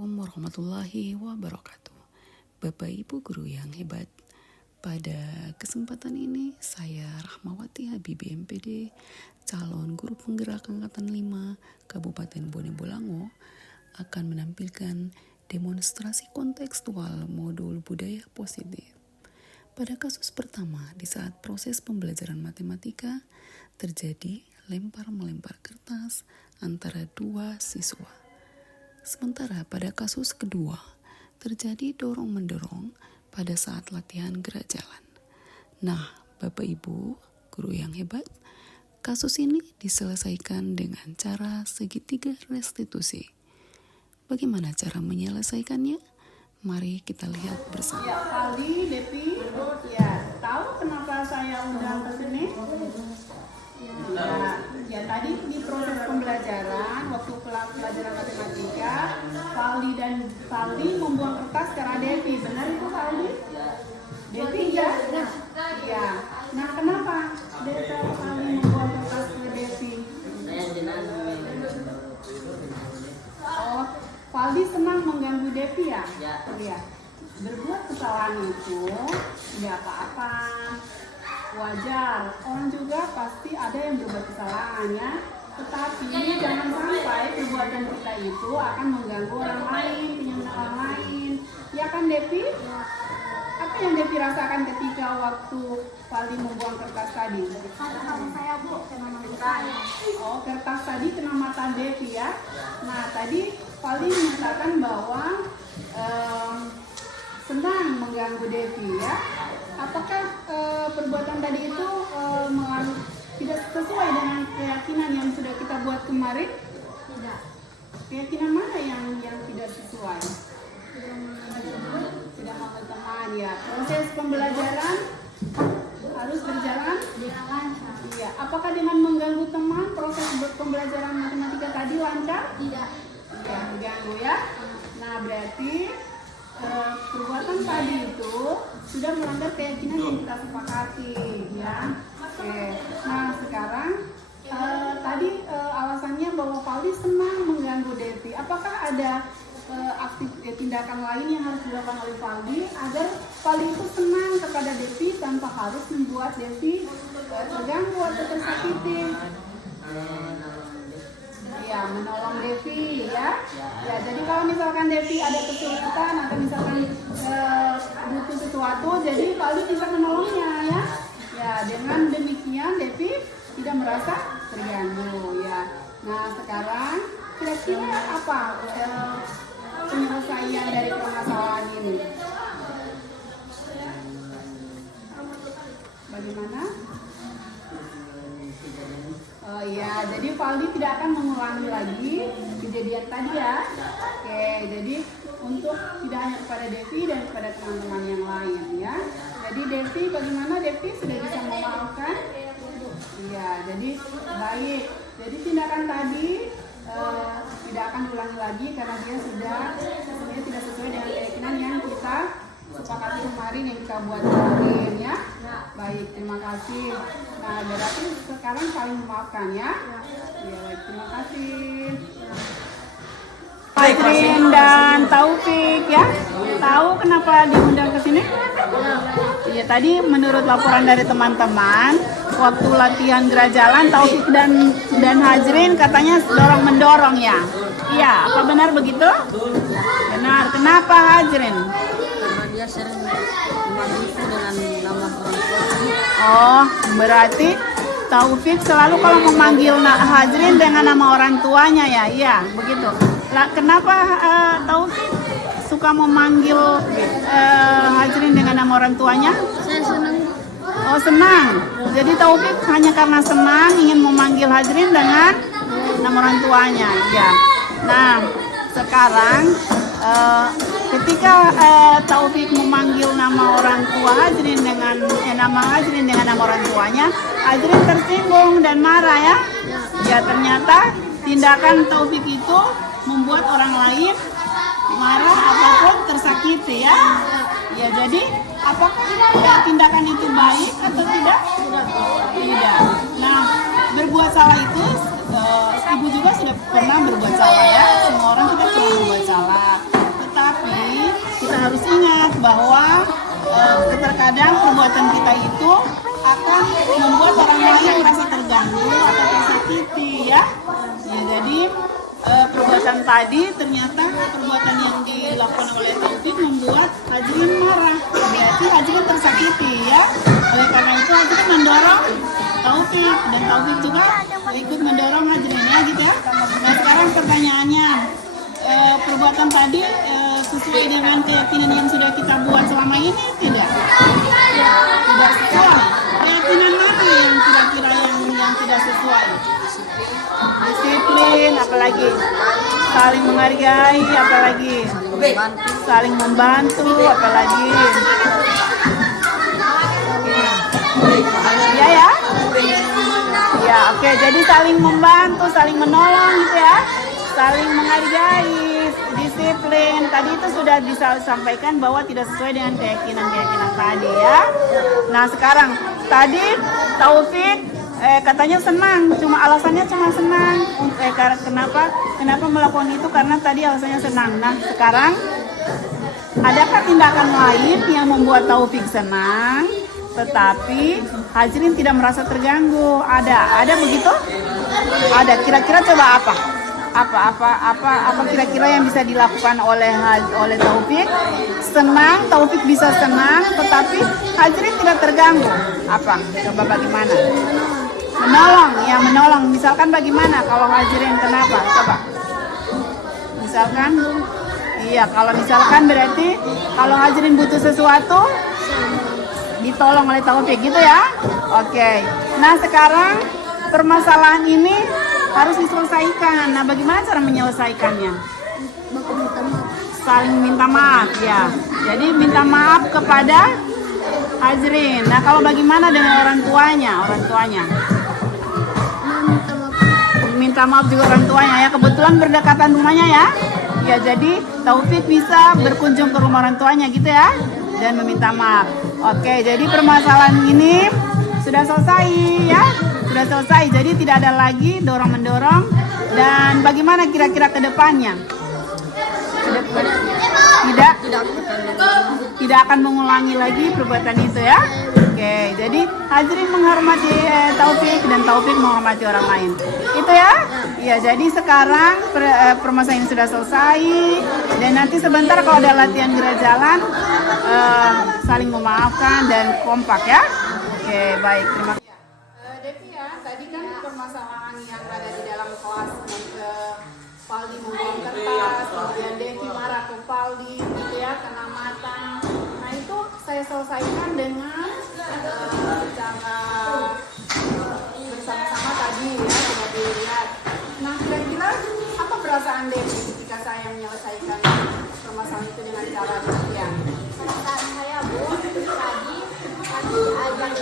Assalamualaikum warahmatullahi wabarakatuh. Bapak Ibu guru yang hebat, pada kesempatan ini saya Rahmawati Habibi MPD, calon guru penggerak angkatan 5 Kabupaten Bone Bolango, akan menampilkan demonstrasi kontekstual modul budaya positif. Pada kasus pertama, di saat proses pembelajaran matematika, terjadi lempar-melempar kertas antara dua siswa. Sementara pada kasus kedua, terjadi dorong-mendorong pada saat latihan gerak jalan. Nah, Bapak Ibu, guru yang hebat, kasus ini diselesaikan dengan cara segitiga restitusi. Bagaimana cara menyelesaikannya? Mari kita lihat bersama. Ya, Aldi, Devi, ya, tahu kenapa saya undang ke sini? Ya, tadi di proses pembelajaran, waktu pelajaran matematika, Faldi membuang kertas ke arah Devi. Benar itu Faldi? Devi ya? Ya. Nah, kenapa Faldi membuang kertas ke Devi? Oh, Faldi senang mengganggu Devi ya? Ya. Berbuat kesalahan itu tidak apa-apa. Wajar, orang juga pasti ada yang berbuat kesalahan ya. Tetapi jangan sampai perbuatan kita itu akan mengganggu orang lain, penyenang orang lain. Ya kan Devi? Apa yang Devi rasakan ketika waktu Faldi membuang kertas tadi? Sama saya Bu, kena mata saya. Oh, kertas tadi kena mata Devi ya. Nah, tadi Faldi menyatakan bahwa senang mengganggu Devi ya. Apakah perbuatan tadi itu tidak sesuai dengan keyakinan yang sudah kita buat kemarin? Tidak. Keyakinan mana yang tidak sesuai? Tidak mau berteman ya. Proses pembelajaran harus berjalan Dengan lancar. iya. Apakah dengan mengganggu teman proses pembelajaran matematika tadi lancar? Tidak. Iya, mengganggu ya. Nah, berarti perbuatan tadi itu sudah melanggar keyakinan yang kita sepakati ya. Oke. Nah, sekarang tadi alasannya bahwa Faldi senang mengganggu Devi. Apakah ada tindakan lain yang harus dilakukan oleh Faldi agar Faldi itu senang kepada Devi tanpa harus membuat Devi terganggu atau tersakiti? Ya, menolong Devi ya. Ya, jadi kalau misalkan Devi ada kesulitan atau misalkan butuh sesuatu, jadi Faldi bisa menolongnya ya. Ya, dengan demikian Devi tidak merasa terganggu ya. Nah, sekarang kira-kira apa penyelesaian dari permasalahan ini? Bagaimana? Oh iya, jadi Faldi tidak akan mengulangi lagi kejadian tadi ya. Oke, jadi untuk tidak hanya kepada Devi dan kepada teman-teman yang lain ya. Jadi Devi, bagaimana Devi sudah bisa memaafkan? Iya, jadi baik. Jadi tindakan tadi tidak akan diulangi lagi karena dia sebenarnya tidak sesuai dengan keyakinan yang kita sepakati kemarin yang kita buat kemarin ya. Baik, terima kasih. Nah, berarti sekarang saling memaafkan ya. Ya, baik, terima kasih. Azrin dan Taufik ya. Tahu kenapa diundang ke sini? Iya, tadi menurut laporan dari teman-teman, waktu latihan gerak jalan Taufik dan Hazrin katanya dorong mendorong ya. Iya, apa benar begitu? Benar. Kenapa Hazrin? Karena dia sering mengadu dengan nama orang tua. Oh, berarti Taufik selalu kalau memanggil Hazrin dengan nama orang tuanya ya. Iya, begitu. Lah, kenapa Taufik suka memanggil Hazrin dengan nama orang tuanya? Saya senang. Oh, senang. Jadi Taufik hanya karena senang ingin memanggil Hazrin dengan nama orang tuanya. Ya. Nah, sekarang ketika Taufik memanggil nama orang tua Hazrin dengan nama Hazrin dengan nama orang tuanya, Hazrin tersinggung dan marah ya. Ya, ternyata tindakan Taufik itu membuat orang lain marah ataupun tersakiti ya. Ya, jadi apakah tindakan itu baik atau tidak? Tidak. Nah, berbuat salah itu ibu juga sudah pernah berbuat salah ya. Semua orang kita cuma berbuat salah. bahwa terkadang perbuatan kita itu akan membuat orang lain merasa terganggu atau tersakiti ya. Ya jadi perbuatan tadi ternyata perbuatan yang dilakukan oleh Taufik membuat Hajrin marah. Berarti Hajrin tersakiti ya. Oleh karena itu Hajrin mendorong Taufik dan Taufik juga ikut mendorong Hajrin ya gitu ya. Nah sekarang pertanyaannya, perbuatan tadi sesuai dengan keyakinan yang sudah kita buat selama ini tidak? Tidak sesuai. Keyakinan mana yang kira-kira yang tidak sesuai? Disiplin, apalagi saling menghargai, apalagi saling membantu, apalagi ya ya. Ya, oke. Jadi saling membantu, saling menolong gitu ya. Saling menghargai, disiplin. Tadi itu sudah disampaikan bahwa tidak sesuai dengan keyakinan tadi ya. Nah, sekarang tadi Taufik katanya senang, alasannya cuma senang. Kenapa melakukan itu? Karena tadi alasannya senang. Nah, sekarang adakah tindakan lain yang membuat Taufik senang tetapi Hajrin tidak merasa terganggu? Ada begitu? Ada. Kira-kira coba apa kira-kira yang bisa dilakukan oleh Taufik? Taufik bisa senang tetapi Hajrin tidak terganggu. Apa? Coba bagaimana? Menolong. Misalkan bagaimana kalau Hajrin kenapa? Coba. Misalkan kalau misalkan berarti kalau Hajrin butuh sesuatu ditolong oleh Taufik gitu ya. Oke. Nah, sekarang permasalahan ini harus diselesaikan. Nah, bagaimana cara menyelesaikannya? Saling minta maaf ya. Jadi minta maaf kepada Hajrin. Nah, kalau bagaimana dengan orang tuanya? Minta maaf juga orang tuanya ya. Kebetulan berdekatan rumahnya ya. Ya, jadi Taufik bisa berkunjung ke rumah orang tuanya gitu ya dan meminta maaf. Oke, jadi permasalahan ini sudah selesai ya. Sudah selesai. Jadi tidak ada lagi dorong-mendorong. Dan bagaimana kira-kira ke depannya? Tidak akan mengulangi lagi perbuatan itu ya. Oke, jadi Hajrin menghormati Taufik dan Taufik menghormati orang lain. Itu ya? Iya, jadi sekarang permasalahan sudah selesai dan nanti sebentar kalau ada latihan gerak jalan saling memaafkan dan kompak ya. Oke, baik, terima kasih. Devi ya, tadi kan permasalahan yang ada di dalam kelas Valdi membuang kertas, kemudian Devi marah ke Valdi gitu ya, kena mata. Nah itu saya selesaikan dengan cara bersama-sama tadi ya, sudah dilihat. Nah kira-kira apa perasaan Devi ketika saya menyelesaikan permasalahan itu dengan cara demikian? Perasaan saya Bu, tadi ajang